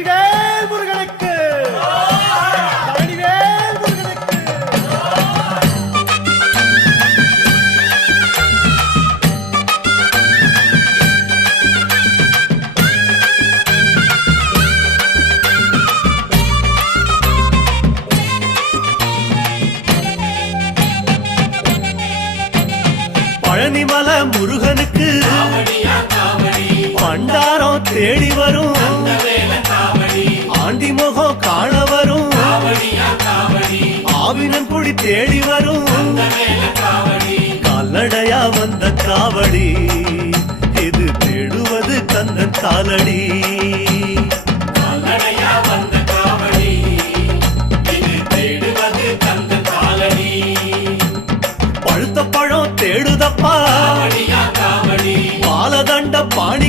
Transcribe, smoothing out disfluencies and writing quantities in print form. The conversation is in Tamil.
வெற்றிவேல் முருகனுக்கு பழனிவேல் முருகனுக்கு பழனிமலை முருகனுக்கு பண்டாரம் தேடி வரும் ஆண்டி முகம் காண வரும் ஆவினங்குடி தேடி வரும் கால்நடையா வந்த காவடி இது தேடுவது கந்தன் காலடி பழுத்த பழம் தேடுதப்பா பாலதண்ட பாணி